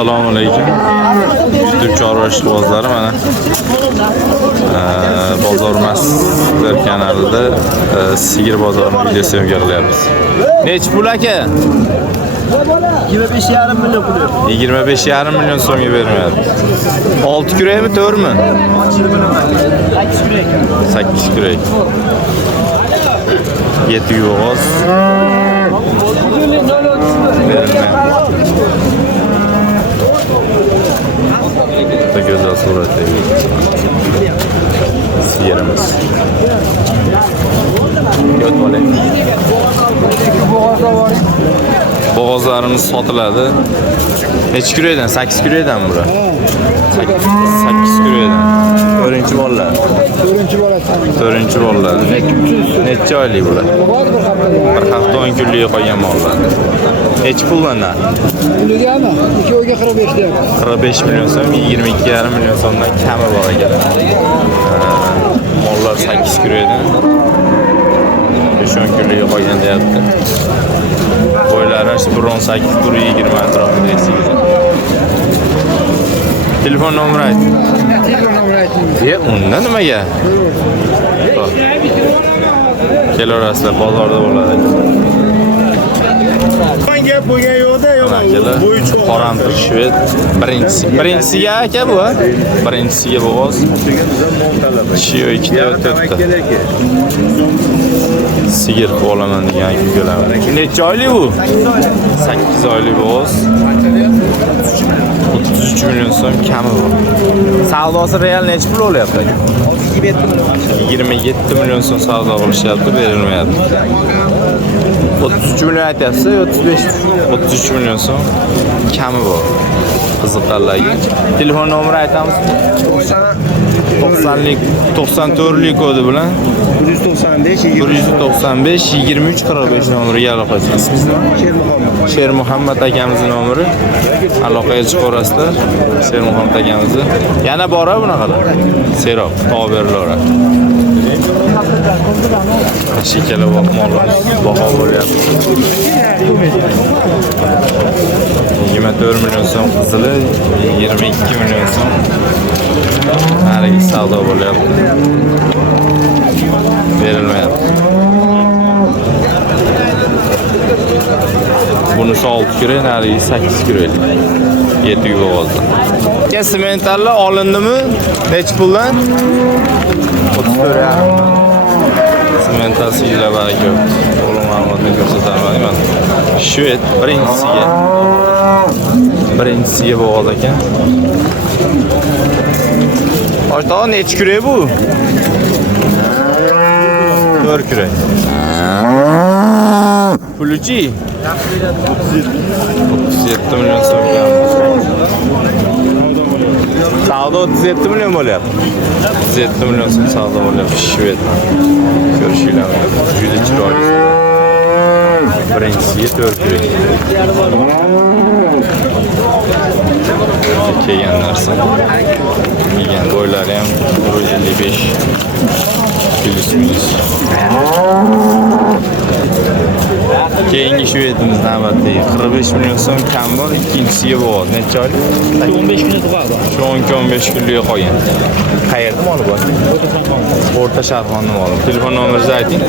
Assalomu alaykum. YouTube chorva ishqibozlari mana Bozor Maslar kanalida sigir bozorini videosi tayyorlayapmiz. Nech pul aka? 25,5 million pul. 25,5 million so'mga bermayapti. 6 kurakmi, 4mi? 8 kurak. 8 kurak. 7 yo'g'oz. Güzel suratı. Sigirimiz. Göt bola. Boğazlarımız sotiladi. Necha kurakdan? 8 kurakdan bura. 8 kurakdan. 4-chi bolalar. 4-chi bolalar. Necha oylik bular? Bir hafta 10 kunlik qo'ygan bolalar. Necha puldan? Puligami? 2 oyga 45 deyapti. 45 milyon so'm, 22,5 milyon so'mdan kami bor ekan. Mollar 8 kurakdan 5-10 kunlik qo'ygan deyapti. Boylari 1.18-1.20 atrofida esigida. Telefon nomeri ayt. Telefon nomeri ayting. Unda nimaga? Kelarasizlar, bozorda bo'ladi. Gap bo'lgan yo'qda, yo'q. Qoramtir shved. Birinchisiga aka bu. Birinchisiga bo'g'oz. Shiyo 2 ta 4 ta. Sigir olaman degan kulaman. Necha oylik bu? 8 oylik bo'g'oz. 33 milyon so'm kami bor. Savdosi real necha pul bo'lyapti? 27 milyon so'm savdo qilishyapti, berilmayapti. 33 milyon aytyapsiz, 33 milyon so'm kami bor. Qiziqarlarga. Telefon nomeri aytamiz. 94lik kodi bilan 195 23 45 nomeriga aloqa qilasiz. Sher Muhammad akamizning nomeri. Aloqaga chiqarasizlar. Sher Muhammad akamizni. Yana bora bunaqalar. Serob, to'g'rilar. Shekeli mollar baho bo'lyapti. 24 milyon so'm qizili, 22 milyon so'm narigi savdo bo'lyapti. Berilmayapti. Bunisi 6 kurak, narigi 8 kurak. 7 yo'g'ozda. Sementallar olindimi? Necha puldan? 34,5. Semental sigirlar bor ekan. To'liq ma'lumotni ko'rsataman. Shved birinchisiga bo'g'oz ekan. Oshtoq necha kurak bu? 4 kurak. Puluchi 37 milyon so'm. Savdo 37 milyon bo'lyapti. 37 milyon so'm savdo bo'lyapti. Shved. Ko'rishinglar. Juda chiroyli. Birinchisiga 4 kurak. Kelgan narsa. Kelgan bo'ylari ham 155 plus. Keyingi shvedimiz navbatdagi 45 milyon so'm kam bor, ikkinchisiga bo'g'oz. Necha oylik? 15 kun tug'adi. Shu 15 kunlik qolgan. Qayerda moli bor? O'rta Sharqonni moli. Telefon nomeringizni ayting.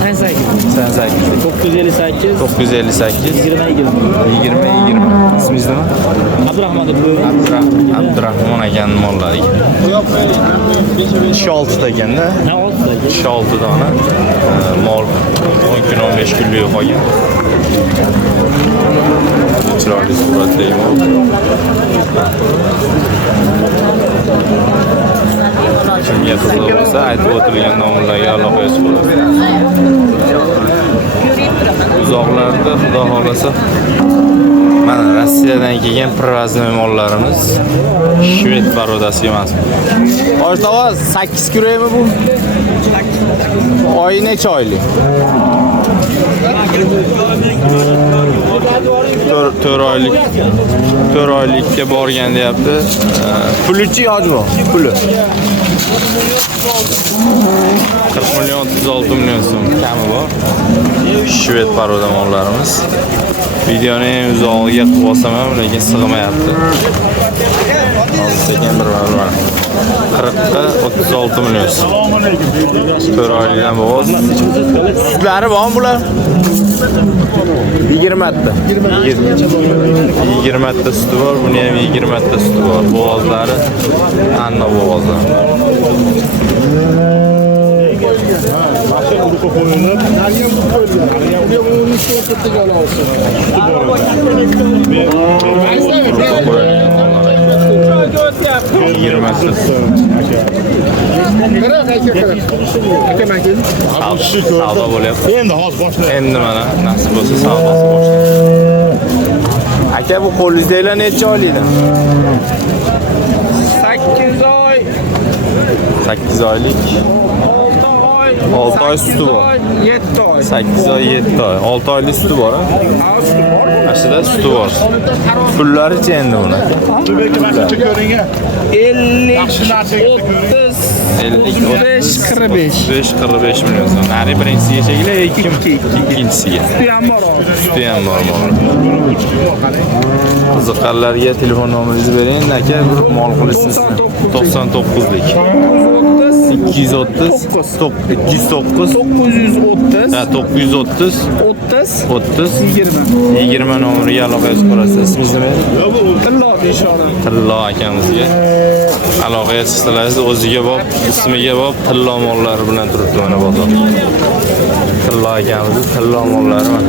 98 958 20. İsmingiz nima? Abdurahmon akaning mollari. 6 ta ekanda. 6 dona mol 10 kun 15 kunlik qolgan. Chiroyli suratdagi mol. Kimga qiziq bo'lsa, aytib o'tilgan nomerlarga aloqa qilasiz. Uzoqlarda xudo xolasa mana Rossiyadan kelgan привозной mollarimiz shved parodasi emas. Oshtoq 8 kurakmi bu? Oy necha oylik? 4 oylikka borgan deyapti. Pulichi hojmi? Puli. 40 milyon 36 milyon so'm kami bor. Shved paroda mollarimiz. Videoni en uzog'iga qilib olsam ham, lekin sig'mayapti. Hozir sekin bir 40 ga 36 milyon so'm. 4 oylikdan bo'g'oz. Sutlari bormi bular? 20 ta. 20 ta suti bor, buni ham 20 ta suti bor. Bo'g'ozlari anna bo'g'ozlar. Savdo bo'lyapti. Endi hozir boshlayapti. Endi mana nasib bo'lsa savdosi boshlanadi. Aka, bu qo'lingizdagilar necha oylikdan? 8 oy, 8 oylik. 6 oy suti bor. 7 oy. 8 oy, 7 oy. 6 oylik suti bor, ha? Suti bor. Aslida suti bor. Pullarichi endi buni? 50, 30, 35, 45 milyon so'm. Nari birinchisiga chekila, ikkinchisiga. Suti ham bor. Suti ham bor. Qiziqqanlarga telefon nomeringizni bering, aka, bir mol qilishsiz. 99lik. 230 209 930 ha 930 30 20 nomeriga aloqa qilib ko'rasiz. Ismingiz nima? Tillo inshaalloh. Tillo akamizga aloqaga chiqsangiz, o'ziga borib, ismiga borib, Tillo mollari bilan turibdi mana bozor. Tillo akamiz Tillo mollari mana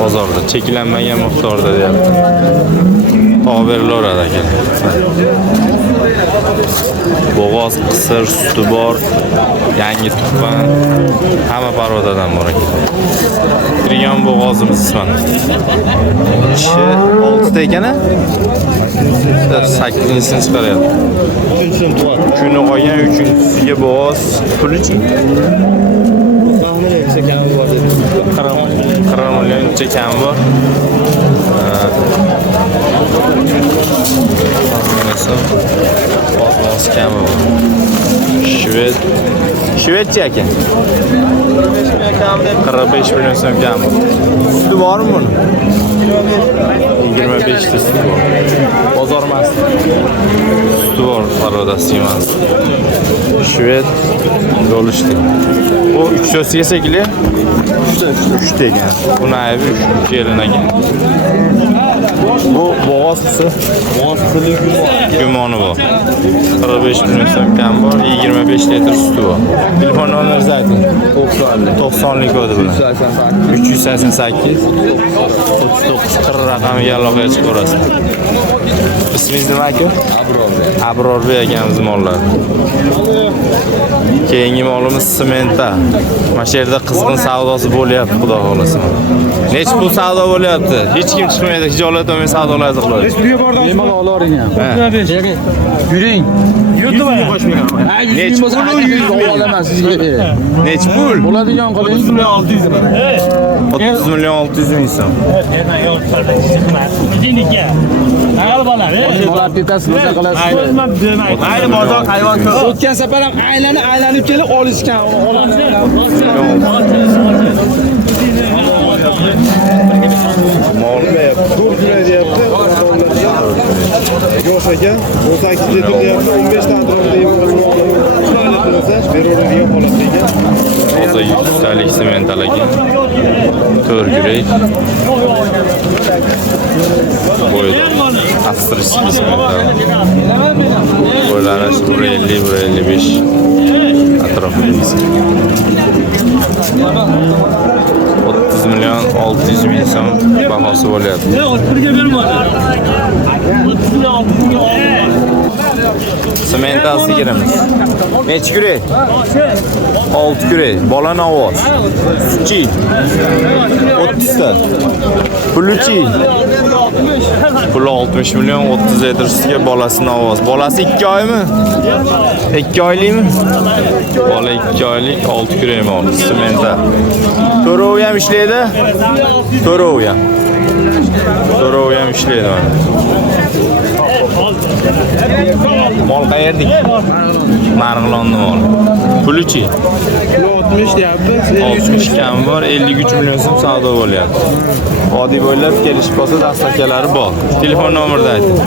bozorda cheklanmagan miqdorda deyapti. Tavberlar aka. Bo'g'oz, qisir, suti bor, yangi tuqqan, hamma parodadan bor ekan. Kirgan bo'g'ozimiz mana. Ishi 6 ta ekan-a? 8-sini chiqaryapti. Kuni qolgan 3-siga bo'g'oz pulichi? 40 millioncha kam bor. Osmos kami bor. Shvedcha ekan. 45 million so'm kam bor. Suti bormi buni? 25 ta suti bor. Bozor emas. Suti bor, parodasi emas. Shved bo'lishdi. Bu 3 so'siga sekili. 3 ta ekan. Buni aybi 3 yildan ekan. Bu bo'g'oz qisi. Gumoni bor. 45 million so'm kam bor, 25 litr suti bor. Telefon nomeringizni ayting. 90lik kodi bilan. 388 39 raqamiga aloqaga chiqib ko'rasiz. Ismingiz nima aka? Abrorbek akamizning mollari. Keyingi molimiz Simenta. Mana shu yerda qizg'in savdosi bo'lyapti, xudo xolasa. Nech pul savdo bo'lyapti? Hech kim chiqmaydi, hijolat olmay savdolarni qiladi. Bemalol olaring ham. Yuring. Yurtmi? Nech pul? 100 olaman sizga. Nech pul? Bo'ladigan qiling. 30 million 600 ming so'm. Molar tetasini qilasiz. Ayni bozor hayvon ko'p. O'tgan safar ham aylanib kelib olishgan. Mol deyapti. Yo'q ekan. 18 litr deyapti. 15 dan turibdi. Bero'riga holat ekan. hozir 100 talik semental ekan. 4 yurak. Bo'yda avstriyskiy semental. Bo'ylari 150-155 atrofida. 30 million 600 ming so'm bahosi bo'lyapti. Semental sigirimiz. Necha yurak? 6 yurak. Bola novoz. Suchi. 30 ta. Puluchi. Pul 60 million 30 litr sutga bolasi novoz. Bolasi 2 oymi? 2 oylikmi? Bola 2 oylik 6 yurak mol. Semental. To'rov ham ishlaydi. To'rov ham. So'rovi ham ishlaydi mana. Mol qayerdik? Marg'ilonni mol. Pulichi? 60 deyapti. 60 kam bor, 53 million so'm savdo bo'lyapti. Vodiy bo'ylab kelishib qolsa dastakalari bor. Telefon nomerini ayting.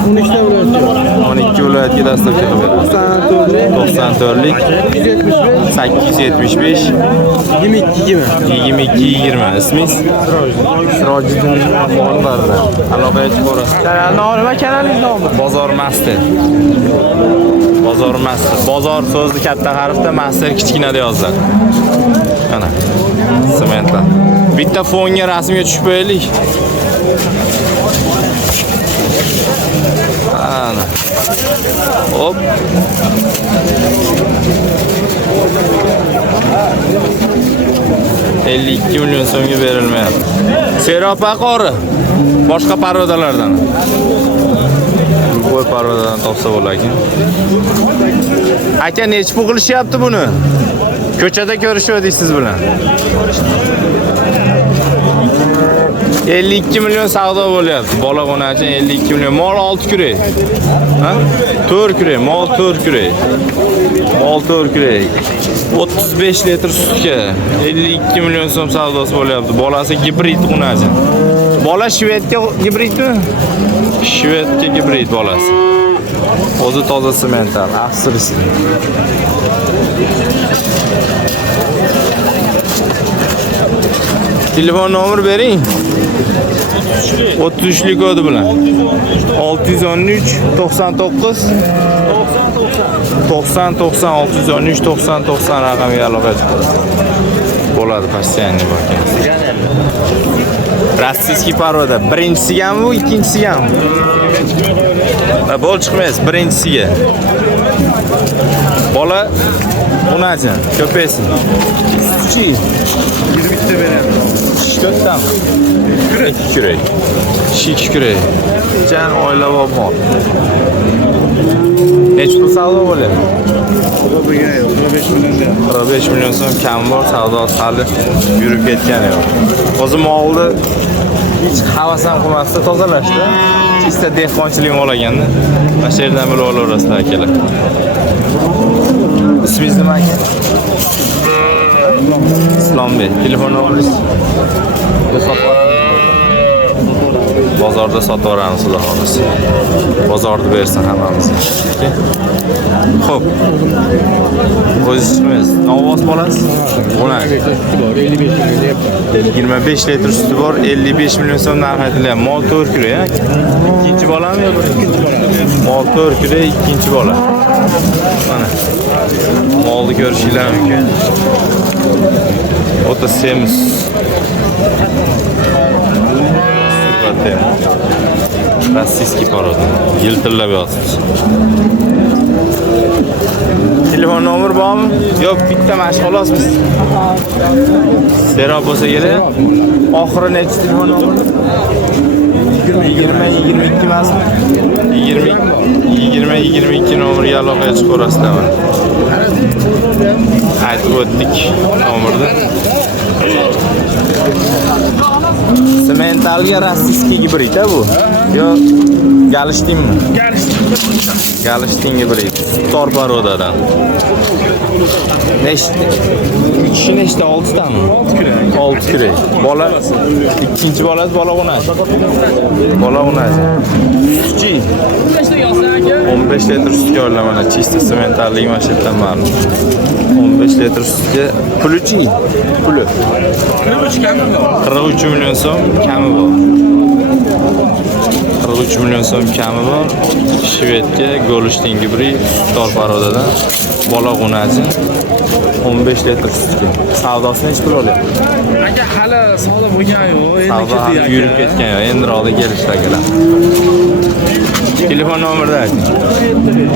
12 viloyatga dastaka qilib beramiz. 94lik 875 2220. Ismingiz? Sirojiddin Mo'g'ullardan. Aloqaga chiqib borasiz. Nima kanalingiz nomi? Bozor Master. Bozor Master. Bozor so'zni katta harfda, Master kichkinada yoziladi. Mana. Sementlar. Bitta fonga rasmga tushib qo'yaylik. Ana. Hop. $52 million so'mga berilmayapti. Seropa qori. Boshqa parodalardan. Qo'y parodadan topsa bo'larkan. Aka nechta pul qilishyapti buni? Ko'chada ko'rishdik siz bilan. 52 million savdo bo'lyapti. Bola ona uchun 52 million. Mol 6 kurak. Ha? 4 kurak, mol 4 kurak. Mol 4 kurak. 35 litr sutga 52 million so'm savdosi bo'lyapti. Bolasi gibrid unachi. Bola shvedga gibridmi? Shvedga gibrid bolasi. O'zi toza semental, avstriyasi. Telefon nomer bering. 33lik kodi bilan. 613 99 90 90 613 90 90 raqamiga aloqa qilasiz. Bo'ladi, postoyanniy bor ekan. Rossiyskiy paroda. Birinchisiga ham bu, ikkinchisiga ham. Bol chiqmaysiz birinchisiga. Bola unachi, ko'paysin. Sutchi. 20 ta beradi. To'rttam. Kurak. Shik kurak. Jan oilavob mol. Necha pul savdo bo'lyapti? 15 million da. 45 million so'm kam bor, savdosi hali yurib ketgani yo'q. O'zi molni hech havas ham qilmasdan tozalashdi. Chista dehqonchilik mol ekanda. Mana shu yerdan bilib olaverasiz akalar. Ismingiz nima aka? Islombek. Telefon nomeringiz? Bozorda sotib yuboramiz, xudo xolasa. Bozorda bersin hammamizga. Xo'p. O'zingiz chiqmaysiz. Novoz bolasiz? Buni 25 litr suti bor, 55 million so'm narx aytilyapti. Mol 4 kurak, ikkinchi bolami yo birinchi bola? Mol 4 kurak, ikkinchi bola. Mana. Molni ko'rishinglar mumkin. O'ta semiz. Rossiyskiy paroda. Yiltillab yozibsiz. Telefon nomer bormi? Yo'q, bitta mashg'ulotmiz. Serob bo'lsa kerak. Oxiri necha telefon nomeri? 20 22 emasmi? 20 22 nomerga aloqaga chiqaverasizlar. Aytib o'tdik nomerni. Sementalga rossiyskiy gibrid bu. Yo Galishtinmi? Galishtin gibrid. Tor parodadan. Nechta? Kishi nechta? 6 tami? 6 kurak. Bola ikkinchi bolasi bola o'nachi. Bola o'nachi. Sutchi. 15 litr sutga olamana. Chista sementallik mana shu yerdan ma'lum. 15 litr sutga puluchi. Puli. 43 million so'm kami bor. 43 million so'm kami bor. Shvedga Golishtin gibrid tor parodadan bola o'nachi. 15 litr sutga. Savdosi necha pul olyapti? Aka hali savdo bo'lgan yo'q. Savdo yurib ketgan yo'q. Endi ro'da kelishdi akalar. Telefon nomerini ayting.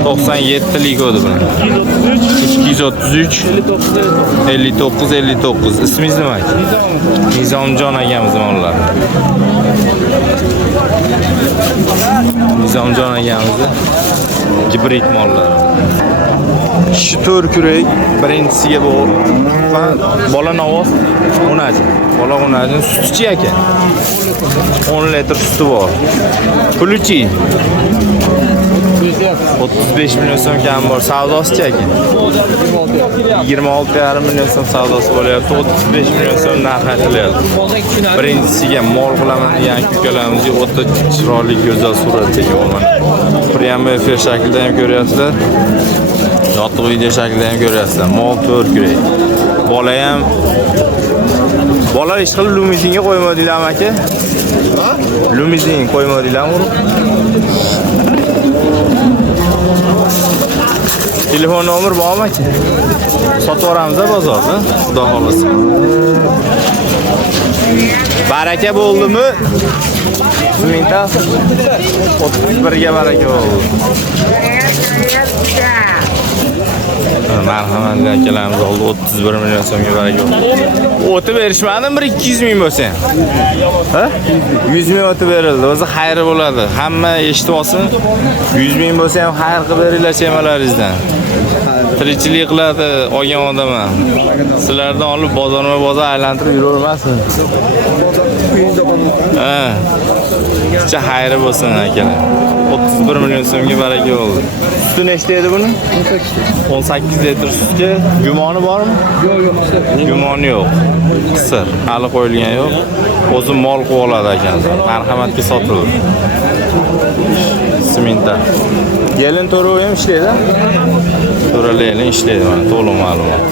97lik kodi bilan. 233 59 59. Ismingiz nima aka? Nizomjon akamiz mollar. Nizomjon akamiz gibrid mollar. Shu 4 kurak birinchisiga bor. Bola novoz o'nachi. Bola onajin sutichi aka. 10 litr suti bor. Puluchi 35 million so'm kam bor. Savdosi aka. 26,5 million so'm savdosi bo'lyapti. 35 million so'm narx aytilyapti. Birinchisiga mol qilaman degan ukalarimizga o'ta chiroyli go'zal suratdagi o'g'lon. Prямой efir shaklida ham ko'ryapsizlar. Yotiq video shaklida ham ko'ryapsizlar. Mol 4 yurak. Bola ham bola ish qilib limuzinga qo'ymadinglarmi aka? Limuzin qo'ymadinglarmi? Telefon nomeri bormi aka? Sotib yuboramiz bozorda, xudo xolisa. Baraka bo'ldimi? Minta 31 ga baraka bo'ldi. Marhamatli akalarimiz oldi 31 million so'mga baraka bo'ldi. O'tib berishmadimi 200 ming bo'lsa ham? Ha? 100 ming o'tib berildi. O'zi xayri bo'ladi. Hamma eshitib olsin. 100 ming bo'lsa ham xayr qilib beringlar chemalaringizdan. Tirikchilik qiladi olgan odam ham. Sizlardan olib bozor aylantirib yuravermasin. Ha. Qancha xayri bo'lsin akalar. 31 million so'mga baraka bo'ldi. Suti nechta edi buni? 18 litr sutga gumoni bormi? Yo'q. Gumoni yo'q. Qisir, hali qo'yilgan yo'q. O'zi mol qilib oladi ekanlar. Marhamatga sotiladi. Siminta. Gelin to'rov ham ishlaydi. To'ralaylar ishlaydi mana to'liq ma'lumot.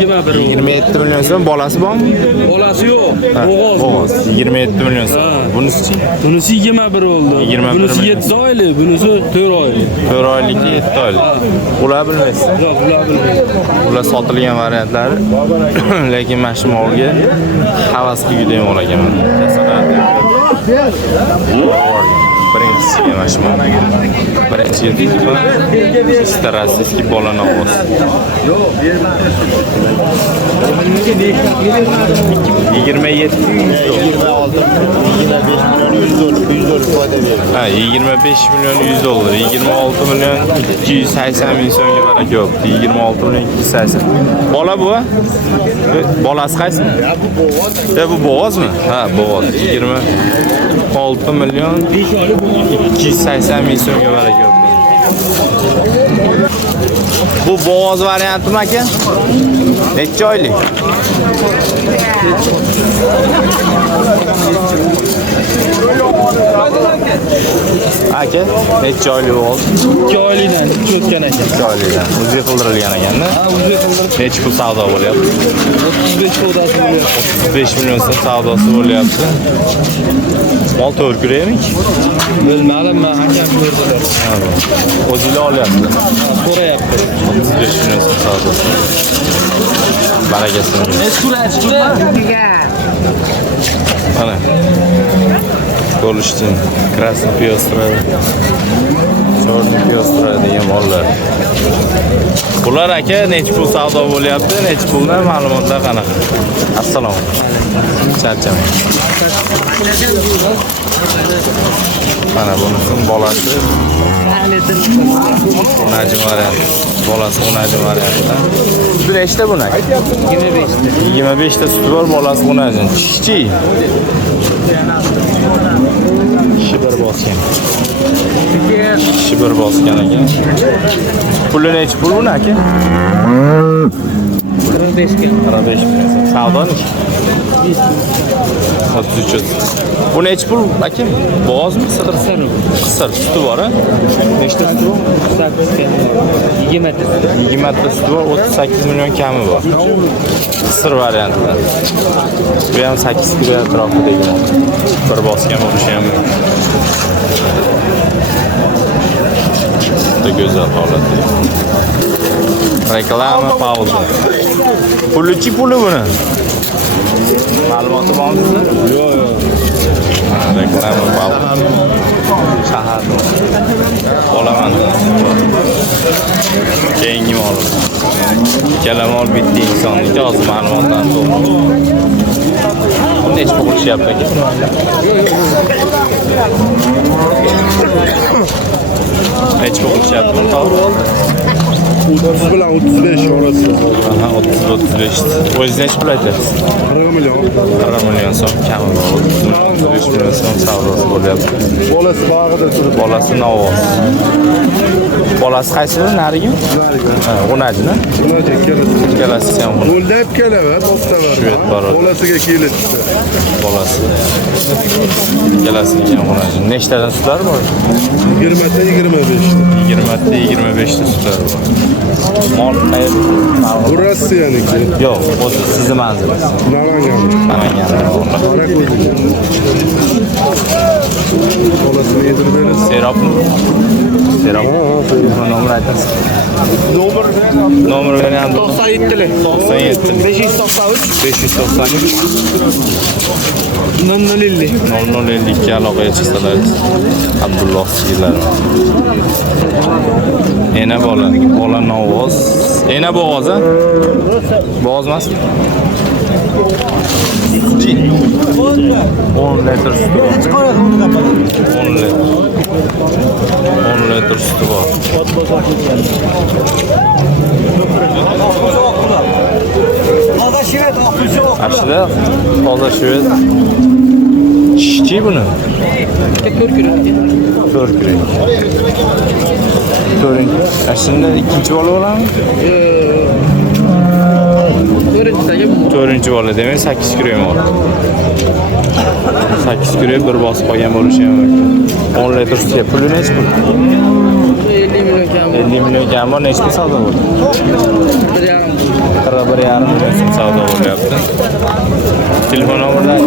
27 million so'm bolasi bormi? Bolasi yo'q. Bo'g'oz. 27 million so'm. Bunisi-chi? Bunisi 21 oldi. 21 Bunisi 7 oylik, bunisi 4 oylik. 4 oylik, 7 oylik. Ular bilmaysiz. Yo'q, ular bilmaydi. Ular sotilgan variantlari. Lekin mana shu molga havas qilgudek mol ekan. Birinchisiga mana shu mol. Birinchi chista rossiyskiy bola novoz. 27 25 milyon 100 dolar. 26 milyon 280 ming so'mga baraka yo'q. 26 milyon 280. Bola bu? Bolasi qaysi? Bu bo'g'ozmi? Ha, bo'g'oz. 26 milyon 280 ming so'mga baraka yo'q. Bu bo'g'oz variantimi aka? Necha oylik? Aka, necha oylik bo'ldi? 2 oylikdan o'tgan ekan. 2 oylikdan. O'zi qildirilgan ekanda. Ha, o'zi qildirib Necha pul savdo bo'lyapti? 35 savdosi bo'lyapti. 35 million so'm savdosi bo'lyapti. Mol to'rkurakmi? Bilmadim, men hakam ko'rdilar. O'zinglar olyapti. So'rayapti. 35 million so'm savdosi. Barakasini. Mana. Ko'rishsin. Krasnoy Pyostroy. Chorniy Pyostroy degan mollar. Bular aka necha pul savdo bo'lyapti? Necha puldan ma'lumotlar qanaqa? Assalomu alaykum. Charchamang. Mana bunisi bolasi. Unajim variant. Bolasi unajim variantda. Suti nechta buni? 25 ta. 25 ta suti bor, bolasi unajim. Kichik. Shibir bosgan. Shibir bosgan ekan. Puli necha pul buni aka? 45 ga. 45 million. Savdo necha? 33. Bu necha pul aka? Bo'g'ozmi? Qisir suti bor, ha? Nechta suti bor? 20 ta. 20 ta suti bor, 38 million kami bor. Qisir variantida. Bu ham 8 kilo atrofidagi. Bir bosgan bo'lishi ham mumkin. Juda go'zal holatda. Reklama pauza. Pulchi puli buni. Ma'lumoti bormi sizda? Yo'q. Reklama pauza. Shahar. Olaman. Keyingi mol. Ikkala mol bitta insonniki hozir ma'lumotdan to'g'ri. Necha bo'lishyapti aka? Necha bo'lishyapti? To'g'ri bo'ldi. 30 bilan 35 orasida. Aha, 30-35. O'zingiz necha pul aytasiz? 40 million. 40 million so'm kami bor. 35 million so'm savdosi bo'lyapti. Bolasi bag'ida turib. Bolasi Novoz. Bolasi qaysi biri? Narigi? Ha, G'unajmi? Buna kelasi. Ikkalasi ham G'unaj. Yo'ldab keladi, boshqa Shved bor. bolasiga kelishdi. Bolasi. Ikkalasiga ham G'unaj. Nechtadan sutlar bor? 20 ta 25 ta. 20 ta 25 ta sutlar bor. Mol qayerda? Bu Rossiyaniki. Yo'q, o'zi sizni manzilingiz. Namangan. Namanganda. Qara ko'zli. Bolasini yedirib berasiz. Serobmi? Serob. Nomer aytasiz. Nomer beryapti. 97'li. 97. 593. 593 0050. 0052 aloqaga chiqsalar Abdulloh sigirlar. Ena bola Novoz. Ena bo'g'oz a? Bo'g'oz emas. 10 litr suti bor. 10 litr suti bor. Aslida toza shved. Shchi buni. 4 kilo. 4 kilo. 4. Aslida ikkinchi bola bo'ladimi? 4-chi bola demak 8 kilo bor. 8 kilo bir bosib qolgan bo'lishi ham mumkin. 10 litr sutga puli necha pul? 50 million kam. 50 million kam bor, necha pul savdo bo'ldi? 1,5 million so'm savdo bo'lyapti. Telefon nomerlari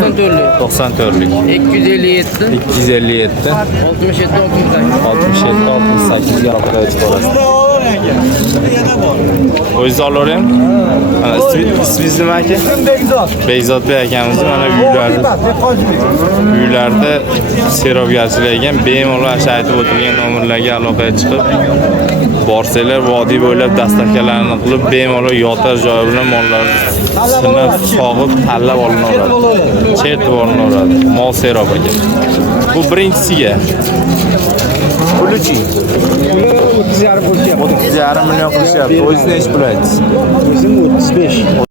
94 94lik 257 257 67 68 ga aloqaga chiqarasiz. O'zingiz olaveraymi? Mana ismingiz nima aka? Bekzod Bey akamizni mana uylarda serobgarchilik ekan, bemalol asha aytib o'tilgan nomerlarga aloqaga chiqib borsanglar vodiy bo'ylab dastavkalarni qilib bemalol yotar joyi bilan mollarni sinab, sog'ib, tanlab olinaveradi. Chertib olinaveradi. Mol serob ekan. Bu birinchisiga puluchi 30,5 million qilishyapti. O'zingiz necha pul aytdingiz? O'zim 35.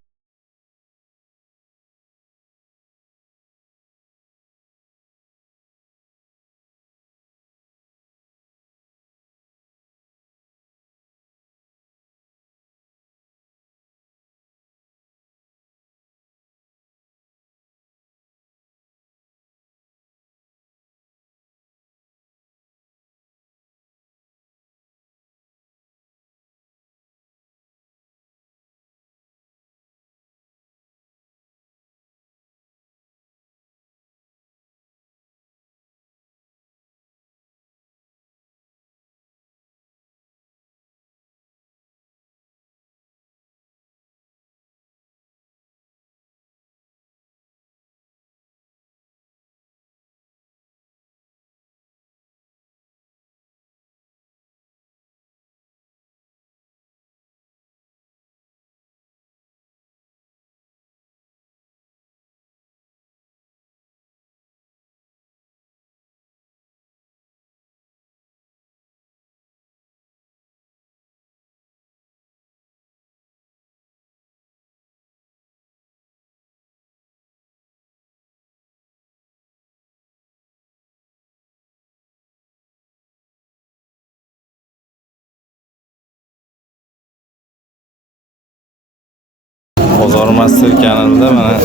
Bozor Master kanalida mana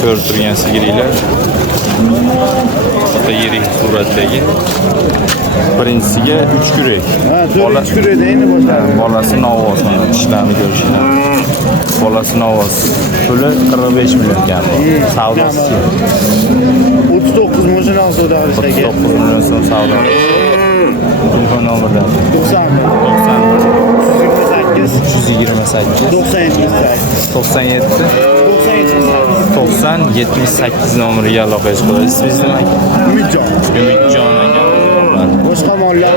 ko'rib turgan sigirlar. Ota yirik suratdagi. Birinchisiga 3 kurak. Ha, 4 kurakda endi boshqa. Bolasi Novoz, mana tishlarini ko'rishinglar. Bolasi Novoz. Puli 45 million kam. Savdosi 39 mojinal savdo qilishdagi. 9 million so'm savdo. Telefon nomerlari 98 97 90 78 nomeriga aloqaga chiqasiz. Ismingiz nima aka? Umidjon aka. Boshqa mollar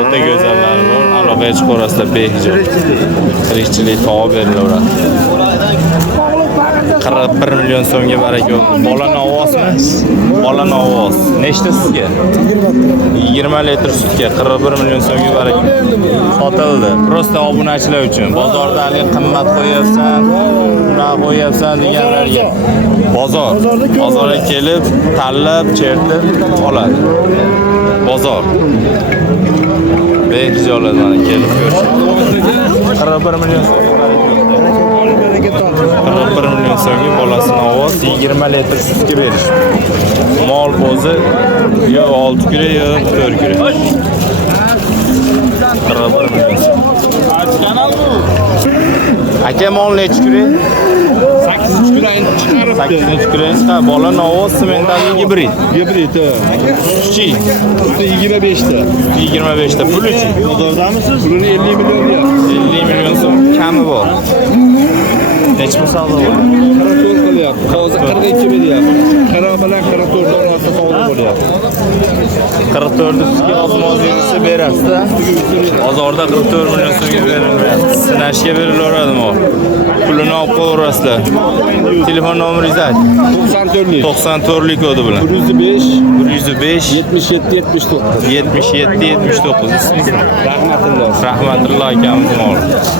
O'ta go'zallari bor. Aloqaga chiqarasizlar behijob. Tirikchilik topib berilaveradi. 41 million so'mga baraka olsun. Bola novvosmi? Bola novvos. Nechta sutga? 20 litr sutga 41 million so'mga baraka. Sotildi. Prosta obunachilar uchun. Bozorda hali qimmat qo'yapsan, buna qo'yapsan deganlarga. Bozorga kelib, tanlab, chertib oladi. Bozor. Behiz oladi mana kelib ko'rish. 41 million so'mga baraka. 41 million so'mga bolasini ovoz 20 litr sutga berish. Mol bo'zi yo 6 kilo yo 4 kilo. 41 million. Aka mol necha kilo? 8 kilo chiqaribdi. 8 kilo chiqar. Bola ovoz sementali gibrid. Gibrid. Kichik. 25 ta. 25 ta pul uchun. Bozordamisiz? Pulini 50 million deyapti. 50 million so'm kami bor. Necha savdo bor? 44 qilyapti. Hozir 42 beryapti. Qaro bilan 44 orasida savdo bo'lyapti. 44 sizga ozmozingizni berasiz-da. Bozorda 44 million so'mga berilmayapti. Sinashga berilaveradimi? Pulini olib qo'yaverasizlar. Telefon nomeringizni ayting. 94lik. 94lik kodi bilan. 105 105 77 79. 77 79 ismingiz? Rahmatulloh. Rahmatulloh akamiz mol.